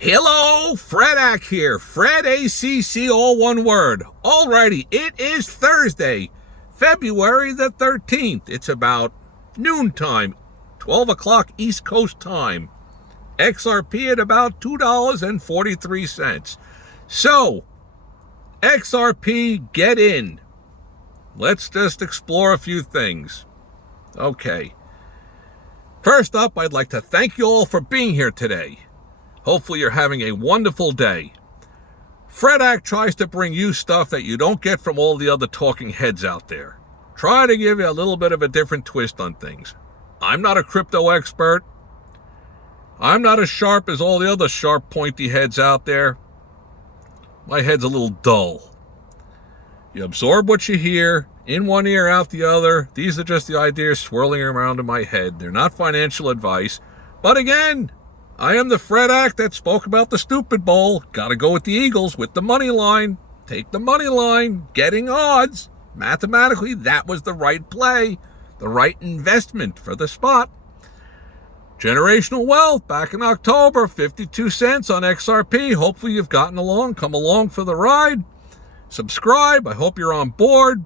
Hello, Fredak here. Fred ACC, all one word. Alrighty, it is Thursday, February the 13th. It's about noontime, 12 o'clock East Coast time. XRP at about $2.43. So, XRP, get in. Let's just explore a few things. Okay. First up, I'd like to thank you all for being here today. Hopefully you're having a wonderful day. Fredak tries to bring you stuff that you don't get from all the other talking heads out there. Try to give you a little bit of a different twist on things. I'm not a crypto expert. I'm not as sharp as all the other sharp, pointy heads out there. My head's a little dull. You absorb what you hear, in one ear, out the other. These are just the ideas swirling around in my head. They're not financial advice. But again, I am the Fredak that spoke about the stupid bowl. Gotta go with the Eagles with the money line. Take the money line. Getting odds. Mathematically, that was the right play. The right investment for the spot. Generational Wealth back in October, 52 cents on XRP. Hopefully you've gotten along. Come along for the ride. Subscribe. I hope you're on board.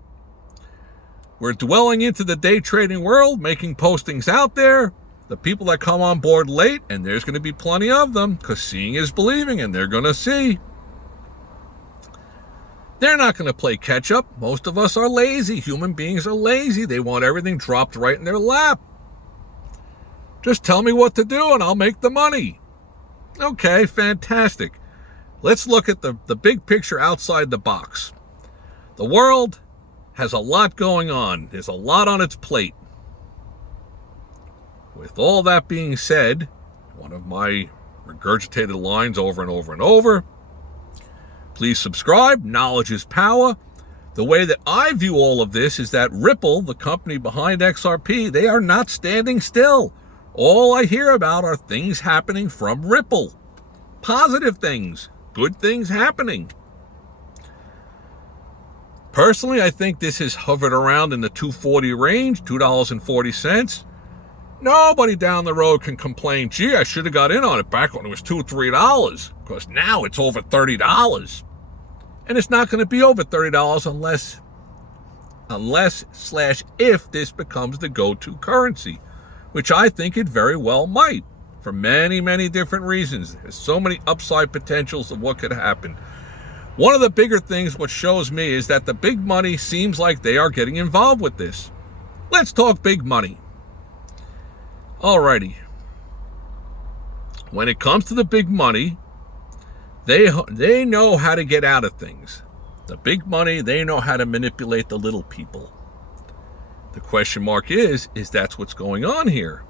We're dwelling into the day trading world, making postings out there. The people that come on board late, and there's going to be plenty of them, because seeing is believing, and they're going to see. They're not going to play catch-up. Most of us are lazy. Human beings are lazy. They want everything dropped right in their lap. Just tell me what to do, and I'll make the money. Okay, fantastic. Let's look at the big picture outside the box. The world has a lot going on. There's a lot on its plate. With all that being said, one of my regurgitated lines over and over and over, please subscribe. Knowledge is power. The way that I view all of this is that Ripple, the company behind XRP, they are not standing still. All I hear about are things happening from Ripple. Positive things, good things happening. Personally, I think this has hovered around in the $2.40 range, $2.40. Nobody down the road can complain, gee, I should have got in on it back when it was $2 or $3, because now it's over $30. And it's not going to be over $30 unless/if this becomes the go-to currency, which I think it very well might, for many, many different reasons. There's so many upside potentials of what could happen. One of the bigger things what shows me is that the big money seems like they are getting involved with this. Let's talk big money. Alrighty. When it comes to the big money, they know how to get out of things. The big money, they know how to manipulate the little people. The question mark is that's what's going on here?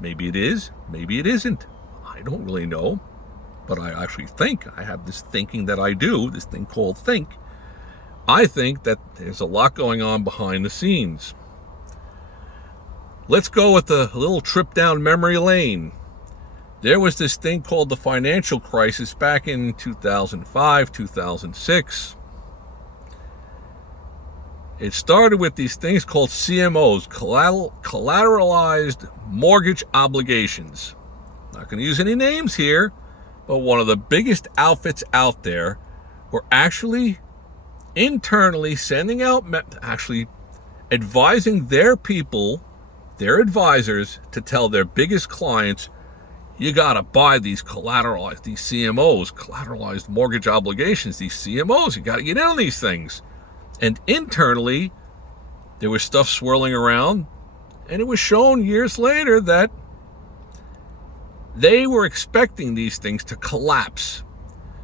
Maybe it is, maybe it isn't. I don't really know. But I actually think, I have this thinking that I do, this thing called think. I think that there's a lot going on behind the scenes. Let's go with a little trip down memory lane. There was this thing called the financial crisis back in 2005, 2006. It started with these things called CMOs, collateralized mortgage obligations. Not going to use any names here, but one of the biggest outfits out there were actually internally sending out, actually advising their people, their advisors, to tell their biggest clients, you got to buy these collateralized, these CMOs, collateralized mortgage obligations, these CMOs, you got to get in on these things. And internally, there was stuff swirling around, and it was shown years later that they were expecting these things to collapse.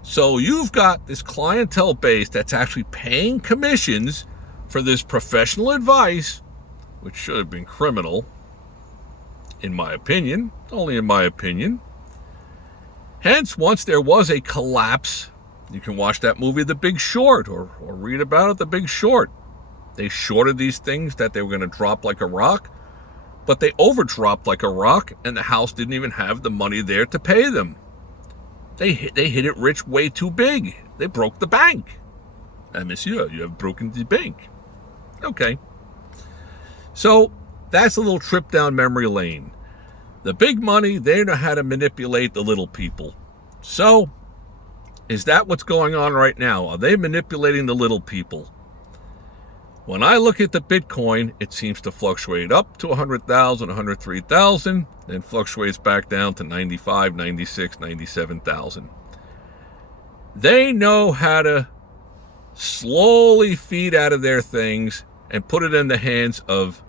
So you've got this clientele base that's actually paying commissions for this professional advice, which should have been criminal, in my opinion, only in my opinion. Hence, once there was a collapse, you can watch that movie The Big Short or read about it, The Big Short. They shorted these things that they were going to drop like a rock, but they overdropped like a rock, and the house didn't even have the money there to pay them. They hit it rich way too big. They broke the bank. Monsieur, you have broken the bank. Okay. So that's a little trip down memory lane. The big money, they know how to manipulate the little people. So, is that what's going on right now? Are they manipulating the little people? When I look at the Bitcoin, it seems to fluctuate up to 100,000, 103,000, then fluctuates back down to 95, 96, 97,000. They know how to slowly feed out of their things and put it in the hands of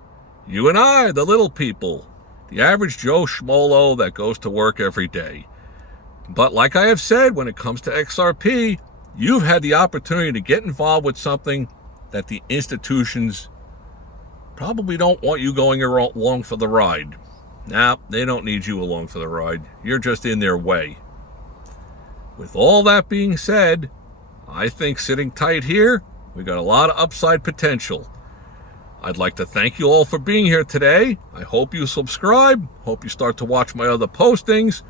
you and I, the little people, the average Joe Schmoelo that goes to work every day. But like I have said, when it comes to XRP, you've had the opportunity to get involved with something that the institutions probably don't want you going along for the ride. Nah, they don't need you along for the ride. You're just in their way. With all that being said, I think sitting tight here, we got a lot of upside potential. I'd like to thank you all for being here today. I hope you subscribe. Hope you start to watch my other postings.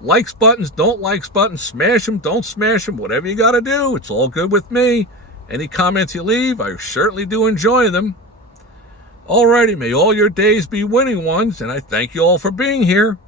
Likes buttons, don't likes buttons, smash them, don't smash them, whatever you got to do. It's all good with me. Any comments you leave, I certainly do enjoy them. Alrighty, may all your days be winning ones, and I thank you all for being here.